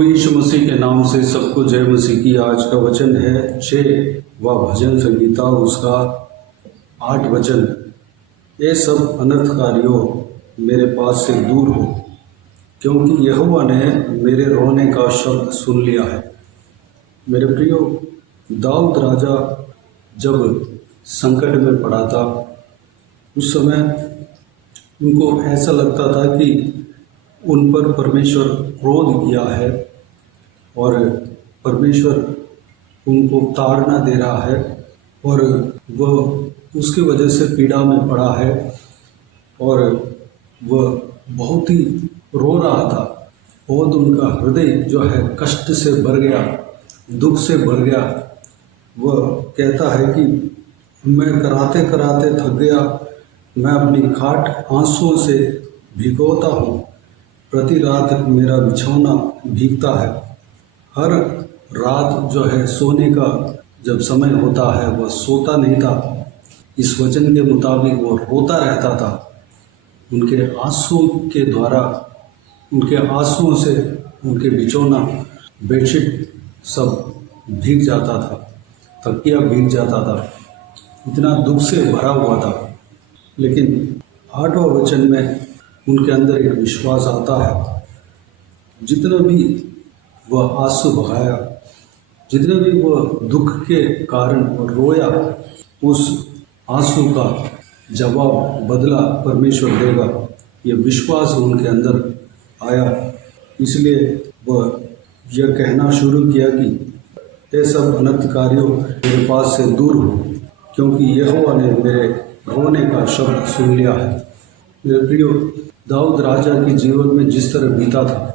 प्रभु यीशु मसीह के नाम से सबको जय मसीह की। आज का वचन है 6 व भजन संगीता उसका 8 वचन। ये सब अनर्थकारियों मेरे पास से दूर हो, क्योंकि यहोवा ने मेरे रोने का शब्द सुन लिया है। मेरे प्रियो, दाऊद राजा जब संकट में पड़ा था, उस समय उनको ऐसा लगता था कि उन पर परमेश्वर क्रोध किया है और परमेश्वर उनको ताड़ना दे रहा है और वह उसकी वजह से पीड़ा में पड़ा है और वह बहुत ही रो रहा था। बहुत उनका हृदय जो है कष्ट से भर गया, दुख से भर गया। वह कहता है कि मैं कराते कराते थक गया, मैं अपनी खाट आंसुओं से भिगोता हूँ, प्रति रात मेरा बिछौना भीगता है। हर रात जो है सोने का जब समय होता है वह सोता नहीं था। इस वचन के मुताबिक वो रोता रहता था। उनके आंसुओं के द्वारा, उनके आंसुओं से उनके बिछौना, बेडशीट सब भीग जाता था, तकिया भीग जाता था। इतना दुख से भरा हुआ था। लेकिन 8वां वचन में उनके अंदर एक विश्वास आता है। जितना भी वह आंसू बहाया, जितना भी वह दुख के कारण रोया, उस आंसू का जवाब बदला परमेश्वर देगा, यह विश्वास उनके अंदर आया। इसलिए वह यह कहना शुरू किया कि ये सब अनर्थकारियों मेरे पास से दूर हो, क्योंकि यहोवा ने मेरे रोने का शब्द सुन लिया है। मेरे प्रियो, दाऊद राजा के जीवन में जिस तरह बीता था,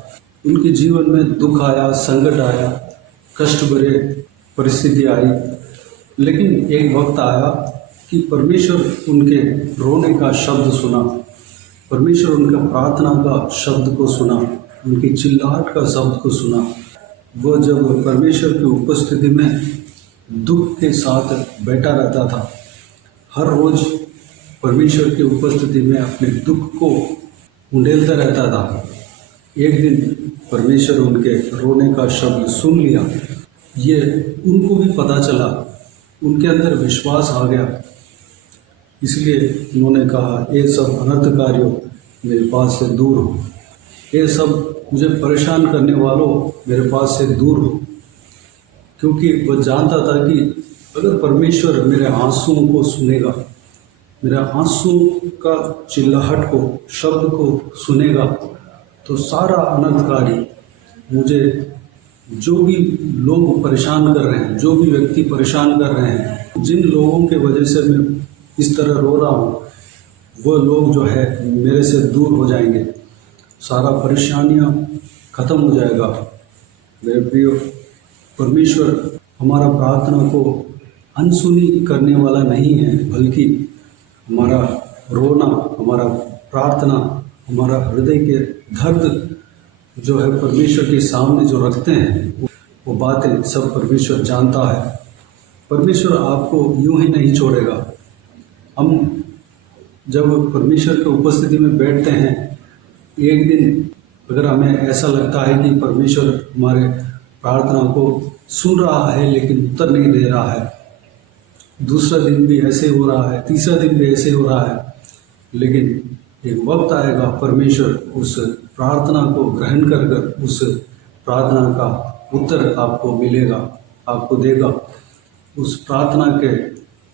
उनके जीवन में दुख आया, संकट आया, कष्ट भरे परिस्थिति आई, लेकिन एक वक्त आया कि परमेश्वर उनके रोने का शब्द सुना, परमेश्वर उनका प्रार्थना का शब्द को सुना, उनकी चिल्लाहट का शब्द को सुना। वह जब परमेश्वर की उपस्थिति में दुख के साथ बैठा रहता था, हर रोज परमेश्वर की उपस्थिति में अपने दुख को उंडेलता रहता था। एक दिन परमेश्वर उनके रोने का शब्द सुन लिया। ये उनको भी पता चला, उनके अंदर विश्वास आ गया। इसलिए उन्होंने कहा, ये सब अनर्थकारियों मेरे पास से दूर हो, ये सब मुझे परेशान करने वालों मेरे पास से दूर हो। क्योंकि वह जानता था कि अगर परमेश्वर मेरे आंसुओं को सुनेगा, मेरा आंसू का चिल्लाहट को, शब्द को सुनेगा, तो सारा अनर्थकारी, मुझे जो भी लोग परेशान कर रहे हैं, जो भी व्यक्ति परेशान कर रहे हैं, जिन लोगों के वजह से मैं इस तरह रो रहा हूँ, वह लोग जो है मेरे से दूर हो जाएंगे, सारा परेशानियाँ ख़त्म हो जाएगा। मेरे प्रियो, परमेश्वर हमारा प्रार्थना को अनसुनी करने वाला नहीं है, बल्कि हमारा रोना, हमारा प्रार्थना, हमारा हृदय के दर्द जो है परमेश्वर के सामने जो रखते हैं, वो बातें सब परमेश्वर जानता है। परमेश्वर आपको यूं ही नहीं छोड़ेगा। हम जब परमेश्वर की उपस्थिति में बैठते हैं, एक दिन अगर हमें ऐसा लगता है कि परमेश्वर हमारे प्रार्थना को सुन रहा है लेकिन उत्तर नहीं दे रहा है, दूसरा दिन भी ऐसे हो रहा है, तीसरा दिन भी ऐसे हो रहा है, लेकिन एक वक्त आएगा परमेश्वर उस प्रार्थना को ग्रहण कर उस प्रार्थना का उत्तर आपको मिलेगा, आपको देगा। उस प्रार्थना के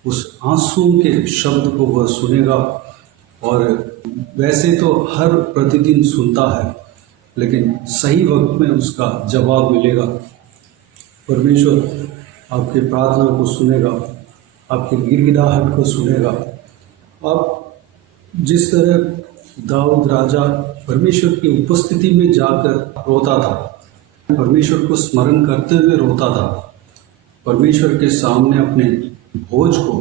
उस आंसू के शब्द को वह सुनेगा। और वैसे तो हर प्रतिदिन सुनता है, लेकिन सही वक्त में उसका जवाब मिलेगा। परमेश्वर आपकी प्रार्थना को सुनेगा, आपकी गिड़गिड़ाहट को सुनेगा। अब जिस तरह दाऊद राजा परमेश्वर की उपस्थिति में जाकर रोता था, परमेश्वर को स्मरण करते हुए रोता था, परमेश्वर के सामने अपने बोझ को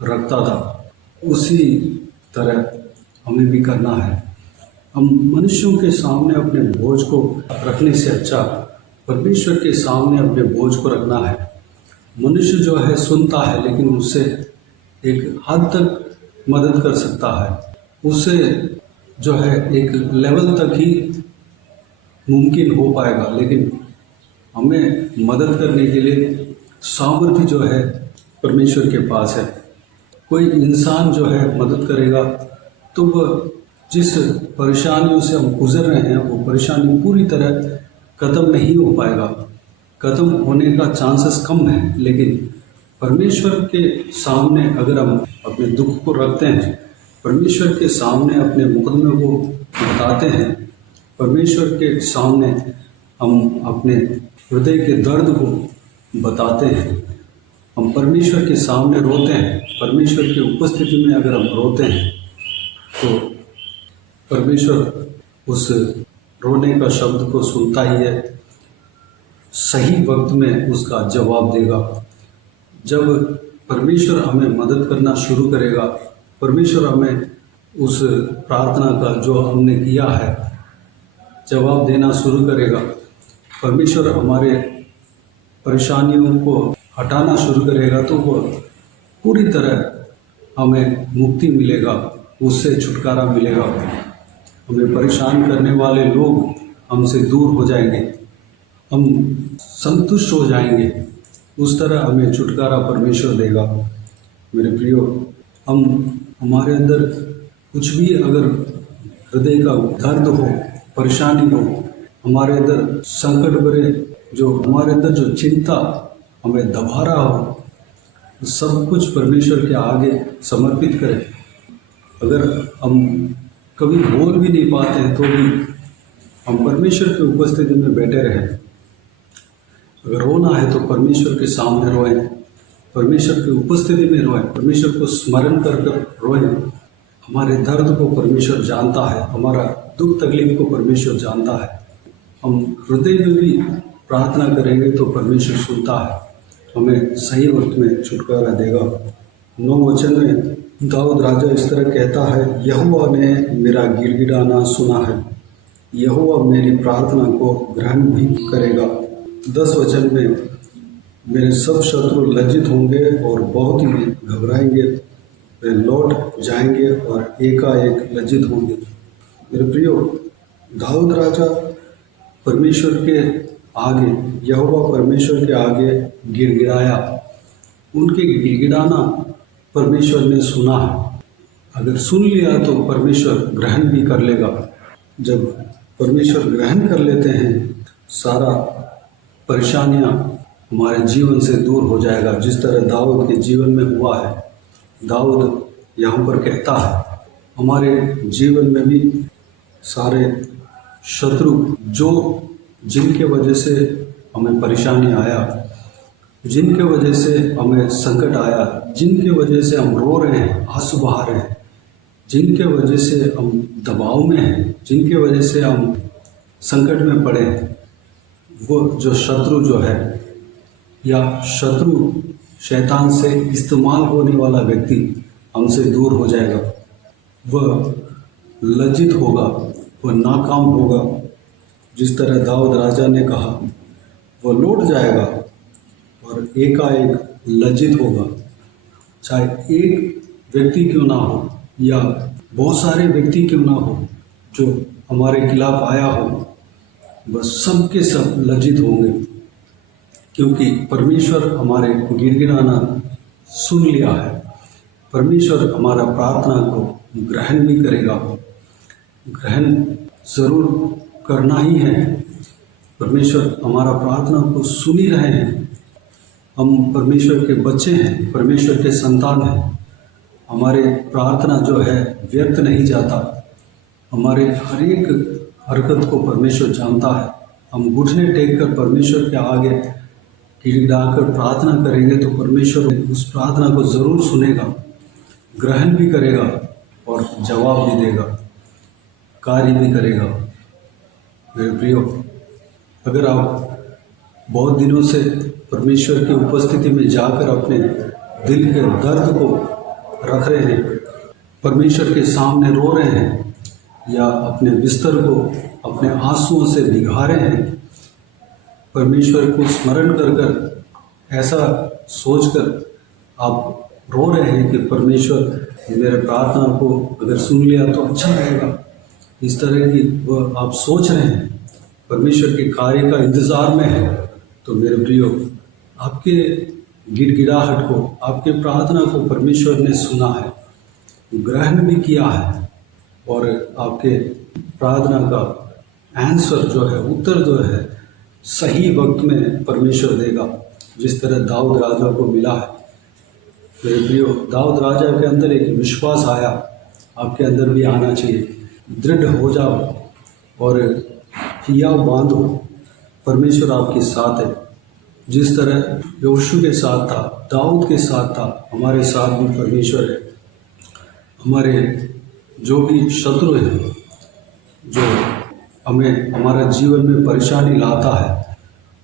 रखता था, उसी तरह हमें भी करना है। हम मनुष्यों के सामने अपने बोझ को रखने से अच्छा परमेश्वर के सामने अपने बोझ को रखना है। मनुष्य जो है सुनता है, लेकिन उससे एक हद तक मदद कर सकता है, उससे जो है एक लेवल तक ही मुमकिन हो पाएगा, लेकिन हमें मदद करने के लिए सामर्थ्य जो है परमेश्वर के पास है। कोई इंसान जो है मदद करेगा तो वह जिस परेशानियों से हम गुजर रहे हैं वो परेशानी पूरी तरह ख़त्म नहीं हो पाएगा, ख़त्म होने का चांसेस कम है। लेकिन परमेश्वर के सामने अगर हम अपने दुख को रखते हैं, परमेश्वर के सामने अपने मुकदमे को बताते हैं, परमेश्वर के सामने हम अपने हृदय के दर्द को बताते हैं, हम परमेश्वर के सामने रोते हैं, परमेश्वर की उपस्थिति में अगर हम रोते हैं तो परमेश्वर उस रोने का शब्द को सुनता ही है, सही वक्त में उसका जवाब देगा। जब परमेश्वर हमें मदद करना शुरू करेगा, परमेश्वर हमें उस प्रार्थना का जो हमने किया है जवाब देना शुरू करेगा, परमेश्वर हमारे परेशानियों को हटाना शुरू करेगा, तो वह पूरी तरह हमें मुक्ति मिलेगा, उससे छुटकारा मिलेगा। हमें परेशान करने वाले लोग हमसे दूर हो जाएंगे, हम संतुष्ट हो जाएंगे, उस तरह हमें छुटकारा परमेश्वर देगा। मेरे प्रियो, हम हमारे अंदर कुछ भी अगर हृदय का दर्द हो, परेशानी हो, हमारे अंदर संकट भरे जो हमारे अंदर जो चिंता हमें दबा रहा हो, सब कुछ परमेश्वर के आगे समर्पित करें। अगर हम कभी बोल भी नहीं पाते हैं तो भी हम परमेश्वर की उपस्थिति में बैठे रहें। अगर रोना है तो परमेश्वर के सामने रोएं, परमेश्वर की उपस्थिति में रोएं, परमेश्वर को स्मरण कर रोएं। हमारे दर्द को परमेश्वर जानता है, हमारा दुख तकलीफ को परमेश्वर जानता है। हम हृदय में भी प्रार्थना करेंगे तो परमेश्वर सुनता है, हमें सही वक्त में छुटकारा देगा। 9 वचन में दाऊद राजा इस तरह कहता है, यहोवा ने मेरा गिड़गिड़ाना सुना है, यहोवा मेरी प्रार्थना को ग्रहण भी करेगा। 10 वचन में मेरे सब शत्रु लज्जित होंगे और बहुत ही घबराएंगे, वे लौट जाएंगे और एकाएक लज्जित होंगे। मेरे प्रियो, दाऊद राजा परमेश्वर के आगे, यहोवा परमेश्वर के आगे गिड़गिड़ाया, उनके गिड़गिड़ाना परमेश्वर ने सुना है। अगर सुन लिया तो परमेश्वर ग्रहण भी कर लेगा। जब परमेश्वर ग्रहण कर लेते हैं, सारा परेशानियां हमारे जीवन से दूर हो जाएगा, जिस तरह दाऊद के जीवन में हुआ है। दाऊद यहाँ पर कहता है, हमारे जीवन में भी सारे शत्रु जो जिनके वजह से हमें परेशानी आया, जिनके वजह से हमें संकट आया, जिनके वजह से हम रो रहे हैं, आंसू बहा रहे हैं, जिनके वजह से हम दबाव में हैं, जिनके वजह से हम संकट में पड़े हैं, वो जो शत्रु जो है या शत्रु शैतान से इस्तेमाल होने वाला व्यक्ति हमसे दूर हो जाएगा। वह लज्जित होगा, वह नाकाम होगा। जिस तरह दाऊद राजा ने कहा, वह लौट जाएगा और एकाएक लज्जित होगा। चाहे एक व्यक्ति क्यों ना हो या बहुत सारे व्यक्ति क्यों ना हो जो हमारे खिलाफ आया हो, वह सब के सब लज्जित होंगे, क्योंकि परमेश्वर हमारे गिड़गिड़ाना सुन लिया है। परमेश्वर हमारा प्रार्थना को ग्रहण भी करेगा। ग्रहण जरूर करना ही है। परमेश्वर हमारा प्रार्थना को सुन ही रहे हैं। हम परमेश्वर के बच्चे हैं, परमेश्वर के संतान हैं। हमारे प्रार्थना जो है व्यर्थ नहीं जाता। हमारे हर एक हरकत को परमेश्वर जानता है। हम घुटने टेक कर परमेश्वर के आगे गिड़गिड़ाकर प्रार्थना करेंगे तो परमेश्वर उस प्रार्थना को ज़रूर सुनेगा, ग्रहण भी करेगा और जवाब भी देगा, कार्य भी करेगा। मेरे प्रियो, अगर आप बहुत दिनों से परमेश्वर की उपस्थिति में जाकर अपने दिल के दर्द को रख रहे हैं, परमेश्वर के सामने रो रहे हैं या अपने बिस्तर को अपने आंसुओं से भिगा रहे हैं, परमेश्वर को स्मरण कर कर ऐसा सोचकर आप रो रहे हैं कि परमेश्वर मेरे प्रार्थना को अगर सुन लिया तो अच्छा रहेगा, इस तरह की वह आप सोच रहे हैं, परमेश्वर के कार्य का इंतज़ार में है, तो मेरे प्रियो, आपके गिड़गिड़ाहट को, आपके प्रार्थना को परमेश्वर ने सुना है, ग्रहण भी किया है और आपके प्रार्थना का आंसर जो है, उत्तर जो है, सही वक्त में परमेश्वर देगा, जिस तरह दाऊद राजा को मिला है। मेरे प्रियो, दाऊद राजा के अंदर एक विश्वास आया, आपके अंदर भी आना चाहिए। दृढ़ हो जाओ और हियाव बांधो, परमेश्वर आपके साथ है। जिस तरह योशू के साथ था, दाऊद के साथ था, हमारे साथ भी परमेश्वर है। हमारे जो भी शत्रु हैं, जो हमें हमारा जीवन में परेशानी लाता है,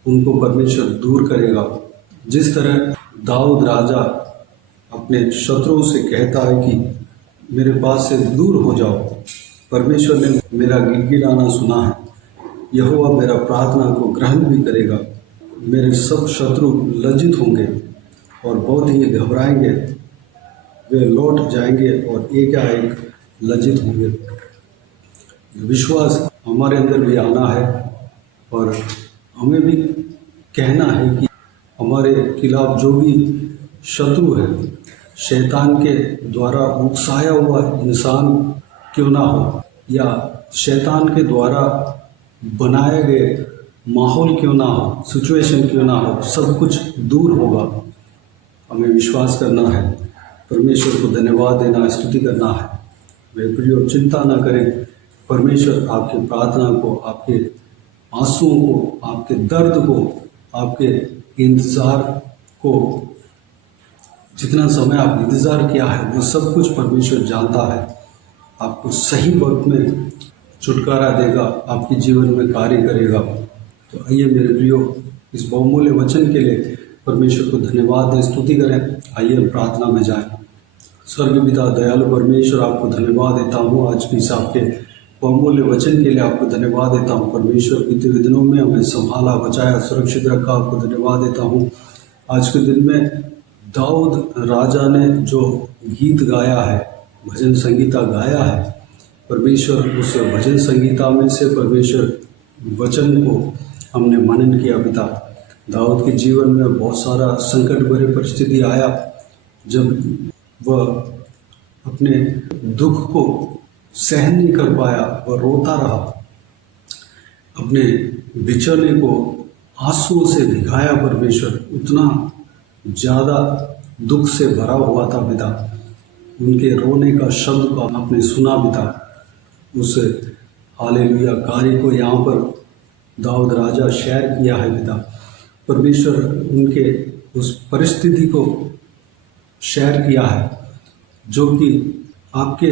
उनको परमेश्वर दूर करेगा। जिस तरह दाऊद राजा अपने शत्रुओं से कहता है कि मेरे पास से दूर हो जाओ, परमेश्वर ने मेरा गिड़गिड़ाना सुना है, यहोवा मेरा प्रार्थना को ग्रहण भी करेगा। मेरे सब शत्रु लज्जित होंगे और बहुत ही घबराएंगे, वे लौट जाएंगे और एकाएक लज्जित होंगे। विश्वास हमारे अंदर भी आना है और हमें भी कहना है कि हमारे खिलाफ जो भी शत्रु है, शैतान के द्वारा उकसाया हुआ इंसान क्यों ना हो या शैतान के द्वारा बनाए गए माहौल क्यों ना हो, सिचुएशन क्यों ना हो, सब कुछ दूर होगा। हमें विश्वास करना है, परमेश्वर को धन्यवाद देना, स्तुति करना है। मेरे प्रियो, चिंता ना करें, परमेश्वर आपके प्रार्थना को, आपके आंसुओं को, आपके दर्द को, आपके इंतज़ार को, जितना समय आप इंतज़ार किया है, वो सब कुछ परमेश्वर जानता है। आपको सही वक्त में छुटकारा देगा, आपके जीवन में कार्य करेगा। तो आइए मेरे प्रियो, इस बहुमूल्य वचन के लिए परमेश्वर को धन्यवाद दें, स्तुति करें। आइए हम प्रार्थना में जाएं। स्वर्गीय पिता, दयालु परमेश्वर, आपको धन्यवाद देता हूँ आज भी आपके बहुमूल्य वचन के लिए आपको धन्यवाद देता हूँ। परमेश्वर, बीते दिनों में हमें संभाला, बचाया, सुरक्षित रखा, आपको धन्यवाद देता हूँ। आज के दिन में दाऊद राजा ने जो गीत गाया है, भजन संगीता गाया है, परमेश्वर उस भजन संगीता में से परमेश्वर वचन को हमने मनन किया। पिता, दाऊद के जीवन में बहुत सारा संकट भरे परिस्थिति आया, जब वह अपने दुख को सहन नहीं कर पाया, वह रोता रहा, अपने बिछड़ने को आंसुओं से भिगाया। परमेश्वर उतना ज़्यादा दुख से भरा हुआ था पिता, उनके रोने का शब्द को आपने सुना पिता। उस हालेलुया कार्य को यहाँ पर दाऊद राजा शेयर किया है पिता। परमेश्वर उनके उस परिस्थिति को शेयर किया है, जो कि आपके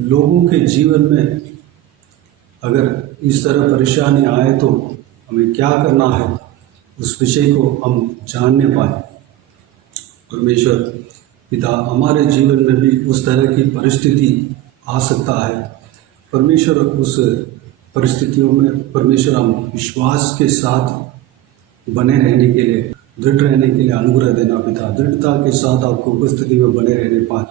लोगों के जीवन में अगर इस तरह परेशानी आए तो हमें क्या करना है, उस विषय को हम जानने पाए। परमेश्वर पिता, हमारे जीवन में भी उस तरह की परिस्थिति आ सकता है। परमेश्वर, उस परिस्थितियों में परमेश्वर हम विश्वास के साथ बने रहने के लिए, दृढ़ रहने के लिए अनुग्रह देना पिता। दृढ़ता के साथ आपको उपस्थिति में बने रहने पाए,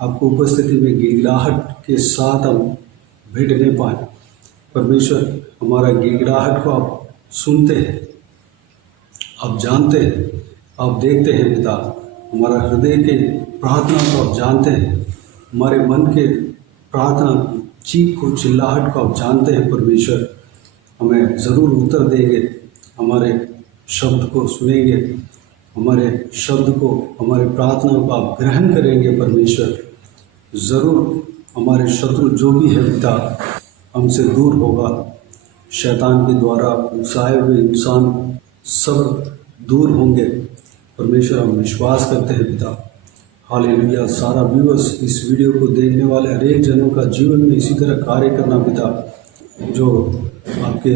आपको उपस्थिति में गिड़गिड़ाहट के साथ हम बैठने पाए। परमेश्वर, हमारा गिड़गिड़ाहट को आप सुनते हैं, आप जानते हैं, आप देखते हैं पिता। हमारा हृदय के प्रार्थना को आप जानते हैं, हमारे मन के प्रार्थना, चीख को, चिल्लाहट को आप जानते हैं। परमेश्वर, हमें ज़रूर उत्तर देंगे, हमारे शब्द को सुनेंगे, हमारे शब्द को, हमारे प्रार्थना को आप ग्रहण करेंगे। परमेश्वर, ज़रूर हमारे शत्रु जो भी है पिता, हमसे दूर होगा। शैतान के द्वारा उकसाए हुए इंसान सब दूर होंगे। परमेश्वर, हम विश्वास करते हैं पिता। हालेलुया। सारा व्यूअर्स, इस वीडियो को देखने वाले हरेक जनों का जीवन में इसी तरह कार्य करना पिता। जो आपके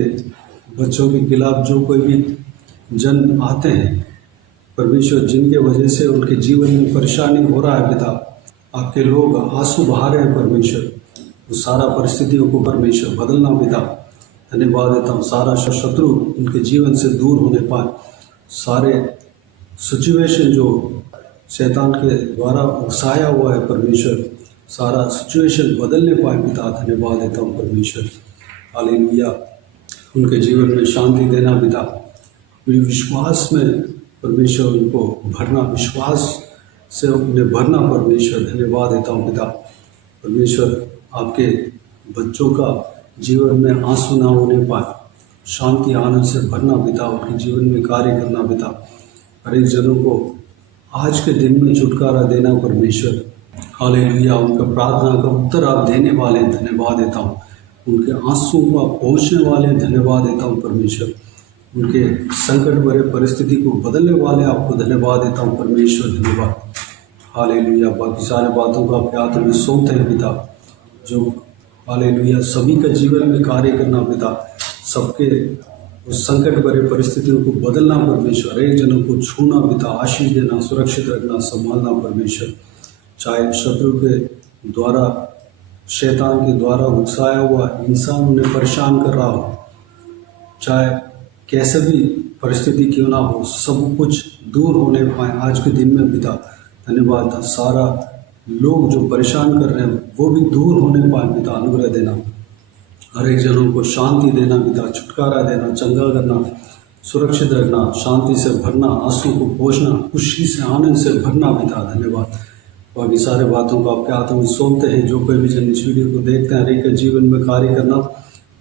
बच्चों के खिलाफ जो कोई भी जन आते हैं परमेश्वर, जिनके वजह से उनके जीवन में परेशानी हो रहा है पिता, आपके लोग आंसू बहा रहे हैं परमेश्वर, उस सारा परिस्थितियों को परमेश्वर बदलना पिता। धन्यवाद देता हूँ। सारा शत्रु उनके जीवन से दूर होने पाए, सारे सिचुएशन जो शैतान के द्वारा उकसाया हुआ है परमेश्वर, सारा सिचुएशन बदलने पाए पिता। धन्यवाद देता हूँ परमेश्वर। हालेलुया। उनके जीवन में शांति देना पिता, मेरे विश्वास में परमेश्वर उनको भरना, विश्वास से उन्हें भरना परमेश्वर। धन्यवाद देता हूँ पिता। परमेश्वर आपके बच्चों का जीवन में आंसू ना होने पाए, शांति आनंद से भरना पिता, उनके जीवन में कार्य करना पिता। हर एक जनों को आज के दिन में छुटकारा देना परमेश्वर। हालेलुया। उनका प्रार्थना का उत्तर आप देने वाले, धन्यवाद देता हूँ। उनके आंसू को आप पहुँचने वाले, धन्यवाद देता हूँ परमेश्वर। उनके संकट भरे परिस्थिति को बदलने वाले आपको धन्यवाद देता हूँ परमेश्वर। धन्यवाद। हालेलुया। बाकी सारे बातों को आपके हाथ में सौंपते हैं पिता, जो हालेलुया सभी का जीवन में कार्य करना पिता, सबके उस संकट भरे परिस्थितियों को बदलना परमेश्वर। एक जनों को छूना पिता, आशीष देना, सुरक्षित रखना, संभालना परमेश्वर। चाहे शत्रु के द्वारा, शैतान के द्वारा उकसाया हुआ इंसान उन्हें परेशान कर रहा हो, चाहे कैसे भी परिस्थिति क्यों ना हो, सब कुछ दूर होने पाए आज के दिन में पिता। धन्यवाद। सारा लोग जो परेशान कर रहे हैं वो भी दूर होने पाए पिता, अनुग्रह देना। हर एक जनों को शांति देना पिता, छुटकारा देना, चंगा करना, सुरक्षित रखना, शांति से भरना, आंसू को पोंछना, खुशी से आनंद से भरना पिता। धन्यवाद। बाकी सारे बातों को आपके हाथों में सौंपते हैं। जो कोई भी जन इस वीडियो को देखते हैं, हर एक के जीवन में कार्य करना,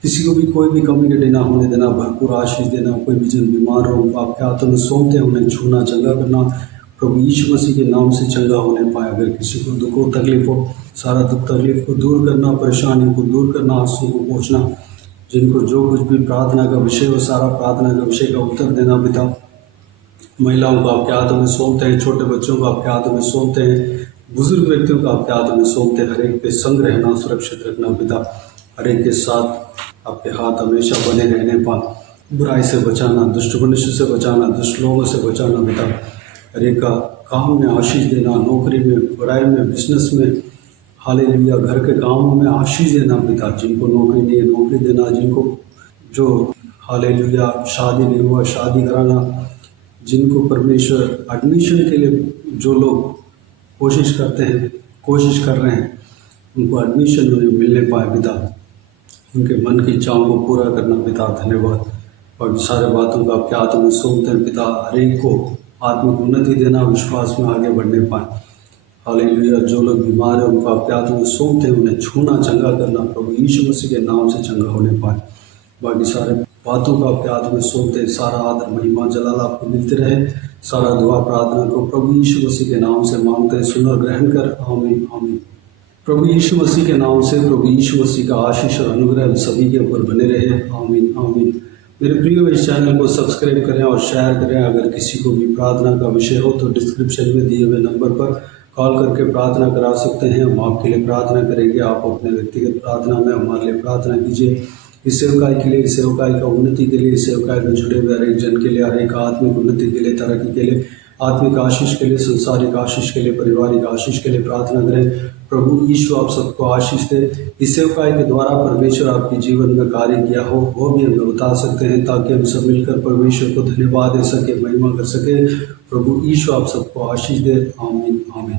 किसी को भी कोई भी कमी नहीं ना होने देना, भरपूर आशीष देना। कोई भी जन बीमार हो उनको आपके हाथों में सौंपते हैं, उन्हें छूना, चंगा करना प्रभु यीशु मसीह के नाम से चंगा होने पाए। अगर किसी को दुख हो, तकलीफ हो, सारा दुख तकलीफ को दूर करना, परेशानी को दूर करना, आंसू को पोंछना। जिनको जो कुछ भी प्रार्थना का विषय हो, सारा प्रार्थना का विषय का उत्तर देना पिता। महिलाओं को आपके हाथों में सौंपते हैं, छोटे बच्चों को आपके हाथों में सौंपते हैं, बुजुर्ग व्यक्तियों को आपके हाथों में सौंपते हैं। हर एक पे संग रहना, सुरक्षित रखना पिता। हर एक के साथ आपके हाथ हमेशा बने रहने पाए। बुराई से बचाना, दुष्ट मनुष्य से बचाना, दुष्ट लोगों से बचाना पिता। हर एक का काम में आशीष देना, नौकरी में, पढ़ाई में, बिजनेस में, हालेलुया घर के कामों में आशीष देना पिता। जिनको नौकरी नहीं है नौकरी देना, जिनको जो हालेलुया शादी नहीं हुआ शादी कराना, जिनको परमेश्वर एडमिशन के लिए जो लोग कोशिश कर रहे हैं, उनको एडमिशन उन्हें मिलने पाए पिता। उनके मन की इच्छाओं को पूरा करना पिता। धन्यवाद। और सारे बातों को आपके हाथों में सौंपते हैं पिता। हर एक को आत्मिक उन्नति देना, विश्वास में आगे बढ़ने पाए। हालेलुया। जो लोग बीमार हैं उनको आपके हाथों में सौंपते हैं, उन्हें छूना, चंगा करना, प्रभु यीशु मसीह के नाम से चंगा होने पाए। बाकी सारे बातों को आपके हाथों में सौंपते हैं। सारा आदर, महिमा, जलाल आपको मिलते रहे। सारा दुआ प्रार्थना को प्रभु यीशु मसीह के नाम से मांगते हैं, सुन और ग्रहण कर। आमीन आमीन। प्रभु यीशु मसीह के नाम से प्रभु यीशु मसीह का आशीष और अनुग्रह हम सभी के ऊपर बने रहे। आमीन आमीन। मेरे प्रियो, इस चैनल को सब्सक्राइब करें और शेयर करें। अगर किसी को भी प्रार्थना का विषय हो तो डिस्क्रिप्शन में दिए हुए नंबर पर कॉल करके प्रार्थना करा सकते हैं। हम आपके लिए प्रार्थना करेंगे। आप अपने व्यक्तिगत प्रार्थना में हमारे लिए प्रार्थना कीजिए। इस सेवकाई के लिए, इस सेवकाई का उन्नति के लिए, इस सेवकाई में जुड़े हुए हर एक जन के लिए, हर एक आत्मिक उन्नति के लिए, तरक्की के लिए, आत्मिक आशीष के लिए, संसारिक आशीष के लिए, पारिवारिक आशीष के लिए प्रार्थना करें। प्रभु यीशु आप सबको आशीष दे। इस सेवकाई के द्वारा परमेश्वर आपके जीवन में कार्य किया हो वो भी हमें बता सकते हैं, ताकि हम सब मिलकर परमेश्वर को धन्यवाद दे सके, महिमा कर सके। प्रभु यीशु आप सबको आशीष दे। आमीन आमीन।